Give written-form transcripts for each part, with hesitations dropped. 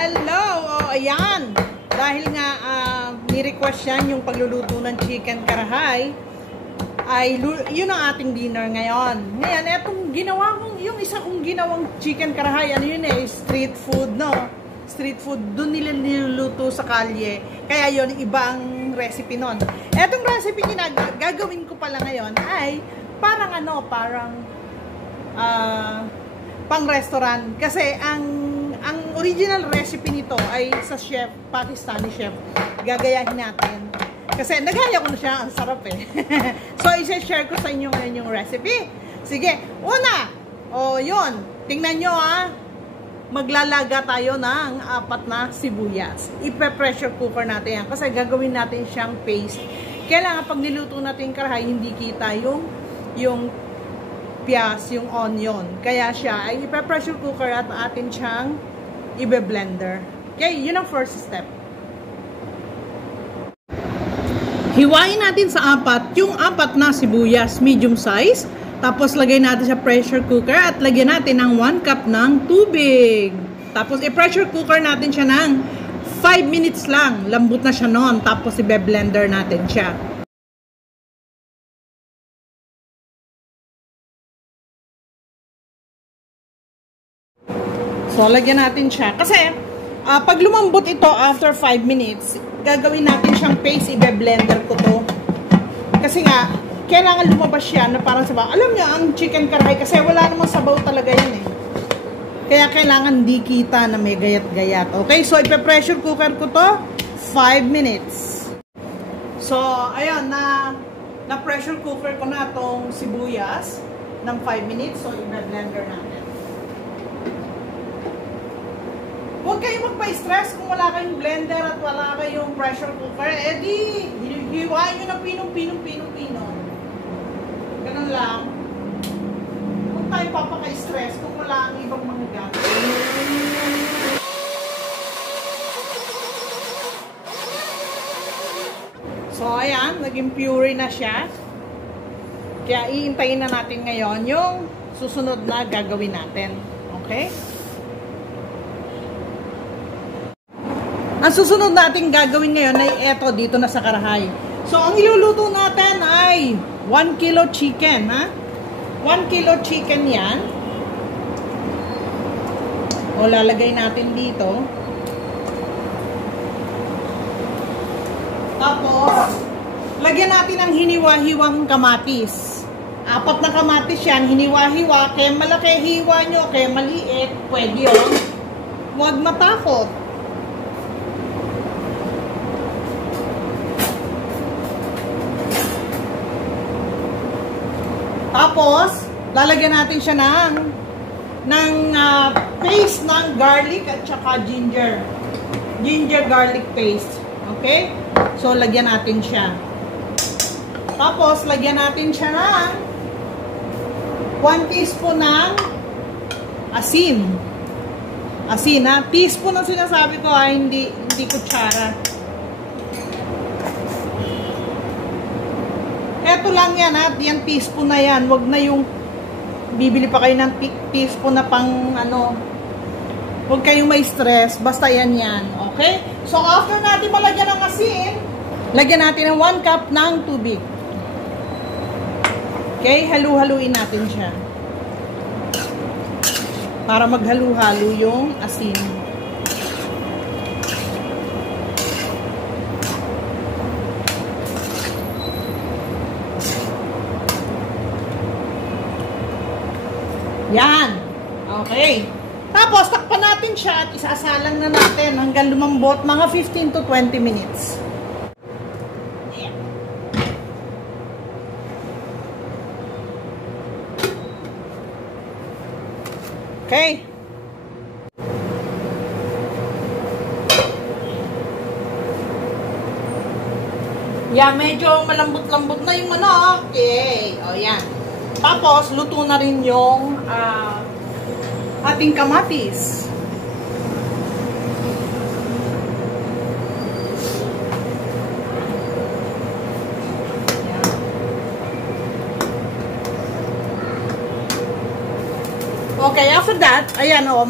Hello! O, ayan. Dahil nga ni-request yan yung pagluluto ng chicken karahay, ay yun ang ating dinner ngayon. Ngayon, etong ginawa kong, yung isa kong ginawang chicken karahay, ano yun street food, no? Street food, dun nila niluluto sa kalye. Kaya yun, ibang recipe nun. Etong recipe na gagawin ko pala ngayon ay parang pang restaurant. Kasi ang original recipe nito ay sa chef, Pakistani chef. Gagayahin natin. Kasi nagaya ko na siya, ang sarap eh. So, i-share ko sa inyo ngayon yung recipe. Sige, una! O, yun. Tingnan nyo maglalaga tayo ng 4 na sibuyas. Ipe-pressure cooker natin yan. Kasi gagawin natin siyang paste. Kailangan pag niluto natin yung karahay, hindi kita yung piyas, yung onion. Kaya siya ay ipe-pressure cooker at atin siyang ibe-blender. Okay, yun ang first step. Hiwain natin sa 4 yung 4 na sibuyas, medium size. Tapos lagay natin sa pressure cooker at lagyan natin ng 1 cup ng tubig. Tapos i-pressure cooker natin siya ng 5 minutes lang. Lambot na siya noon. Tapos ibe-blender natin siya. So, lagyan natin siya. Kasi, pag lumambot ito after 5 minutes, gagawin natin siyang paste, ibe-blender ko to. Kasi nga, kailangan lumabas siya na parang sabaw. Alam niyo, ang chicken karahay, kasi wala namang sabaw talaga yan eh. Kaya kailangan di kita na may gayat-gayat. Okay, so ipe-pressure cooker ko to, 5 minutes. So, ayun, na pressure cooker ko na tong sibuyas ng 5 minutes. So, ibe-blender natin. Huwag kayong magpa-stress kung wala kayong blender at wala kayong pressure cooker. Eh di, hiwain nyo ng pinong-pinong-pinong-pino. Ganun lang. Huwag tayo papaka-stress kung wala ang ibang mga gamit. So, ayan. Naging puree na siya. Kaya iintayin na natin ngayon yung susunod na gagawin natin. Okay? Ang susunod natin gagawin ngayon ay eto dito na sa karahay. So, ang iluluto natin ay 1 kilo chicken, ha? 1 kilo chicken yan. O, lalagay natin dito. Tapos, lagyan natin ng hiniwa-hiwang kamatis. 4 na kamatis yan, hiniwa-hiwa. Kaya malaki hiwa nyo, kaya maliit, pwede yun. Huwag matakot. Tapos, lalagyan natin siya ng paste ng garlic at saka ginger. Ginger garlic paste. Okay? So, lagyan natin siya. Tapos, lagyan natin siya ng 1 teaspoon ng asin. Asin, ha? Teaspoon ang sinasabi ko, ha? Hindi kutsara. Eto lang yan, ha? Yan teaspoon na yan. Wag na yung bibili pa kayo ng teaspoon na pang huwag kayong may stress. Basta yan. Okay? So, after natin malagyan ng asin, lagyan natin ng 1 cup ng tubig. Okay? Halu-haluin natin siya. Para maghalu-halo yung asin. Yan. Okay. Tapos, takpan natin siya at isasalang na natin hanggang lumambot mga 15 to 20 minutes. Yan. Okay. Yan, medyo malambot-lambot na yung manok. Okay. O, yan. Tapos, luto na rin yung ating kamatis. Okay, after that, ayan o,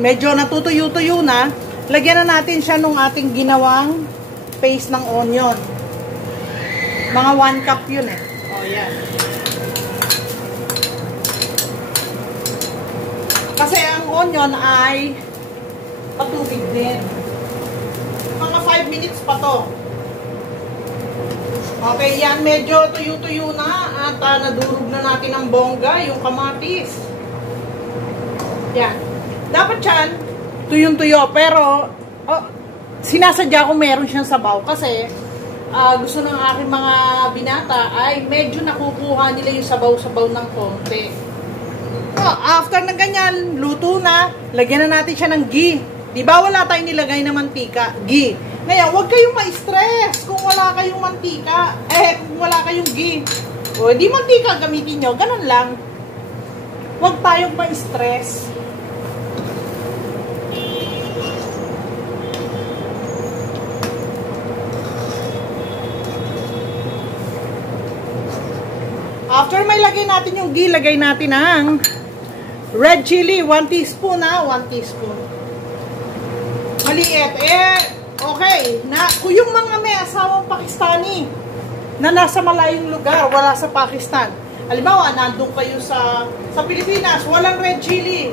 medyo natutuyo-tuyo na. Lagyan na natin siya nung ating ginawang paste ng onion. Mga 1 cup yun eh. O, yan. Kasi ang onion ay patubig din. Mga 5 minutes pa to. Okay, yan. Medyo tuyo-tuyo na at nadurog na natin ang bongga, yung kamatis. Yan. Dapat yan, tuyong-tuyo. Pero, sinasadya ko meron siyang sabaw kasi gusto ng aking mga binata ay medyo nakukuha nila yung sabaw-sabaw ng konti. So, after ng ganyan, luto na, lagyan na natin siya ng ghee. Diba wala tayong nilagay na mantika? Ghee. Ngayon, huwag kayong ma-stress kung wala kayong mantika. Kung wala kayong ghee. O, di mantika gamitin nyo. Ganun lang. Huwag tayong ma-stress. After may lagay natin yung ghee, lagay natin ang red chili. 1 teaspoon na. 1 teaspoon. Maliit. Okay. Kung yung mga may asawang Pakistani na nasa malayong lugar, wala sa Pakistan. Halimbawa, nandun kayo sa Pilipinas, walang red chili.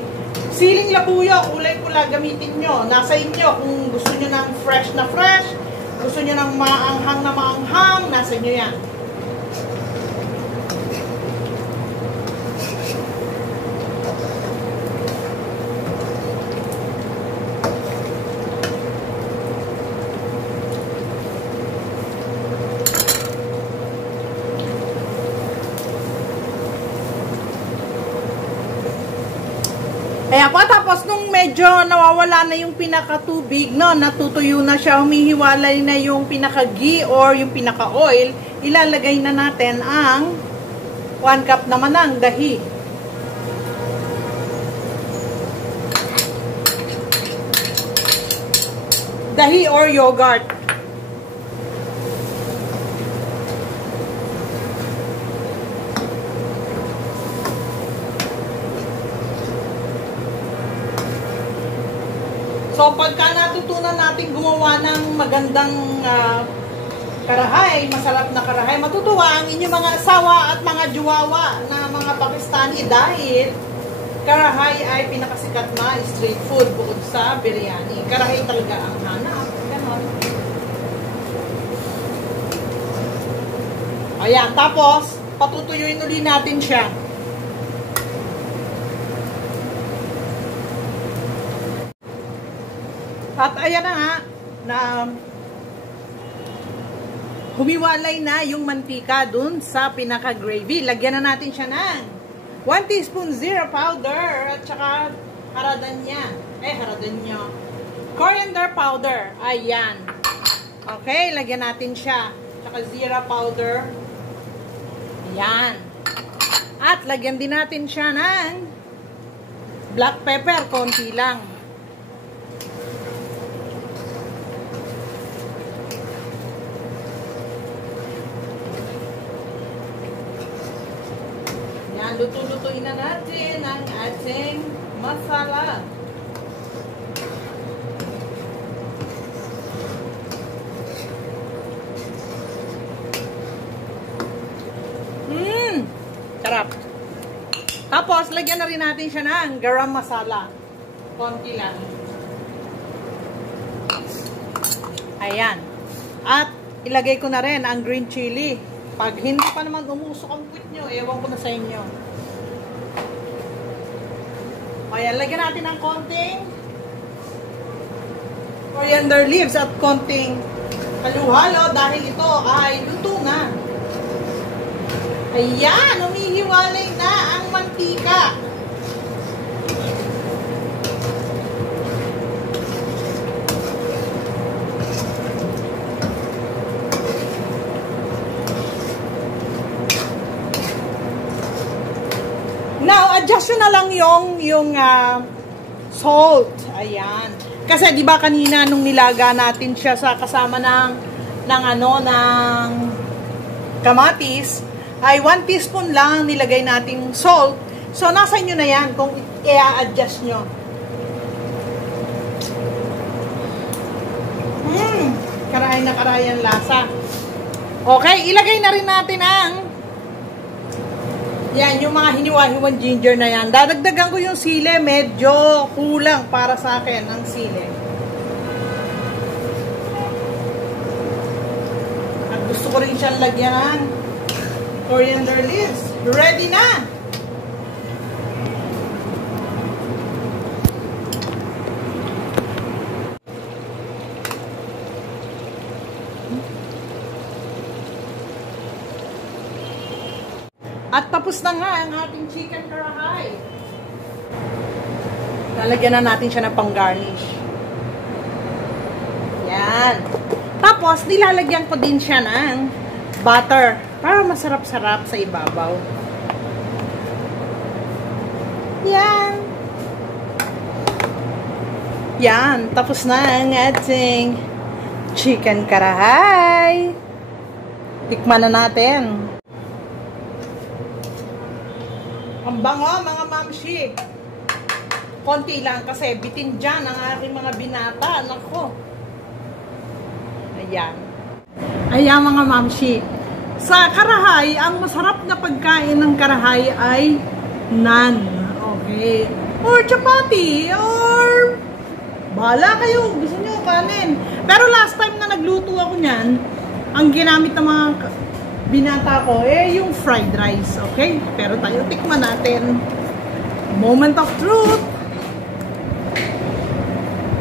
Siling labuyo, kulay pula gamitin nyo. Nasa inyo. Kung gusto nyo ng fresh na fresh, gusto nyo ng maanghang na maanghang, nasa inyo yan. Kaya po, tapos nung medyo nawawala na yung pinaka-tubig, no, natutuyo na siya, humihiwalay na yung pinaka-ghee or yung pinaka-oil, ilalagay na natin ang 1 cup naman ng dahi. Dahi or yogurt. So, pagka natutunan natin gumawa ng magandang karahay, masarap na karahay, matutuwa ang inyong mga asawa at mga juwawa na mga Pakistani dahil karahay ay pinakasikat na street food bukod sa biryani. Karahay talaga ang hanap. Ganon. Ayan, tapos, patutuyuin ulit natin siya. At ayan na nga, na humiwalay na yung mantika dun sa pinaka-gravy. Lagyan na natin siya ng 1 teaspoon zero powder at saka coriander powder. Ayan. Okay, lagyan natin siya. Saka zero powder. Ayan. At lagyan din natin siya ng black pepper, konti lang. Luto-lutuin na natin ang ating masala. Sarap. Tapos, lagyan na rin natin siya ng garam masala. Konti lang. Ayan. At, ilagay ko na rin ang green chili. Pag hindi pa naman umusok ang puwit nyo, ewan ko na sa inyo. Ayan, lagyan natin ng konting coriander leaves at konting halo-halo dahil ito ay luto na. Ayan, umihiwalay na ang mantika. Now, adjust na lang yung salt. Ayan. Kasi 'di ba kanina nung nilaga natin siya sa kasama ng kamatis, ay 1 teaspoon lang nilagay nating salt. So nasa inyo na 'yan kung i-adjust nyo. Karahay na karahay ang lasa. Okay, ilagay na rin natin ang yan, yung mga hiniwa-hiwang ginger na yan. Dadagdagan ko yung sili. Medyo kulang para sa akin ang sili. At gusto ko rin siyang lagyan ng coriander leaves. Ready na! At tapos na nga ang ating chicken karahay. Lalagyan na natin siya ng pang-garnish. Yan. Tapos, nilalagyan ko din siya ng butter para masarap-sarap sa ibabaw. Yan. Yan. Tapos na ang ating chicken karahay. Tikman na natin. Ang bango, mga mamshi. Konti lang kasi bitin dyan ang aking mga binata. Nako. Ayan. Ayan mga mamshi. Sa karahay, ang masarap na pagkain ng karahay ay naan. Okay. Or chapati. Or bahala kayo. Gusto nyo kanin. Pero last time na nagluto ako niyan, ang ginamit ng mga binata ko, yung fried rice, okay? Pero tayo, tikman natin. Moment of truth.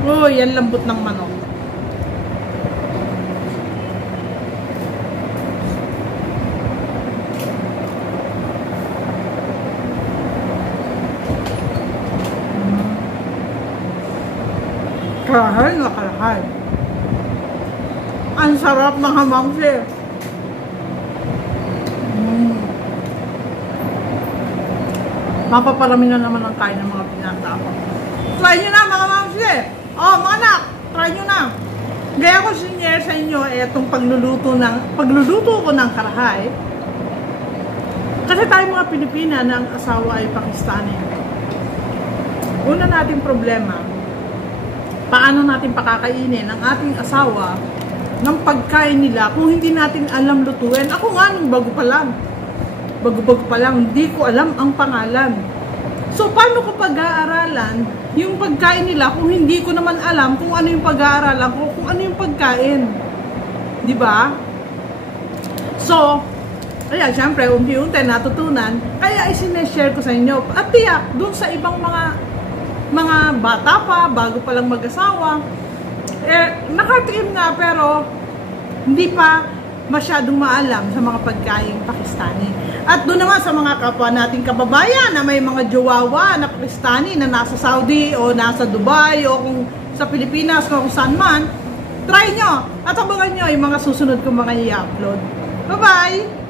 Oh, yan lambot ng manok. Karahay na karahay. Ang sarap ng hamangsi. Mapaparami na naman ang kain ng mga binata ko. Try nyo na mga mamsi. Oh, mga anak, try nyo na. Gaya ko sinyer sa inyo itong pagluluto ko ng karahay. Kasi tayo mga Pilipina na ang asawa ay Pakistani. Una nating problema, paano natin pakakainin ang ating asawa ng pagkain nila kung hindi natin alam lutuin. Ako nga nung bago pa lang, hindi ko alam ang pangalan. So, paano ko pag-aaralan yung pagkain nila kung hindi ko naman alam kung ano yung pag-aaralan ko, kung ano yung pagkain? Diba? So, ayan, syempre, unti-unti natutunan. Kaya isineshare ko sa inyo. At tiyak, dun sa ibang mga bata pa, bago pa lang mag-asawa, nakatikim na pero hindi pa masyadong maalam sa mga pagkain Pakistani. At doon naman sa mga kapwa nating kababayan na may mga jowawa na Pakistani na nasa Saudi o nasa Dubai o kung sa Pilipinas o kung saan man, try nyo at abangan nyo yung mga susunod kong mga i-upload. Bye-bye!